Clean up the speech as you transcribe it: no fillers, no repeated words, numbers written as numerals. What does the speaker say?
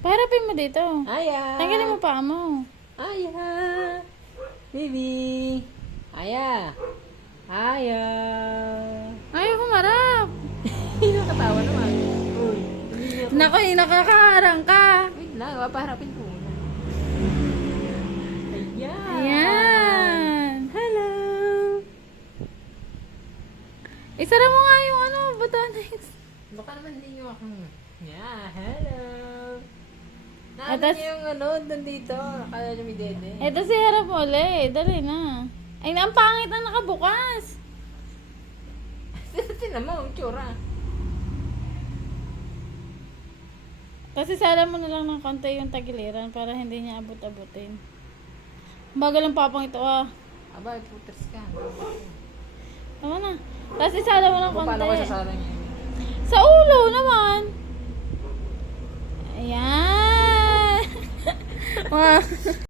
Paharapin mo dito. Aya. Tanggalin mo pa mo. Aya. Baby. Aya. Aya. Ayaw humarap. Nakatawa naman. Uy. Nako, nakakaharang ka. Wait lang, papaharapin ko muna. Ayan. Ayan. Hello. Isara mo nga yung botones. Baka naman hindi nyo ako. Yeah, hello. Atas- Naamin niyo yung nandito. Akala niyo may dede. Eto si harap mo ulit. Dali na. Ay, ang pangit na nakabukas. Tinan mo, ang tsura. Kasi sala mo na lang ng konti yung tagiliran para hindi niya abot-abutin. Bagal ang papang ito Aba, putres ka. Tama na. Tapos isala mo ng konti. Paano ko sasara niya? Sa ulo naman. Ayan. Wow.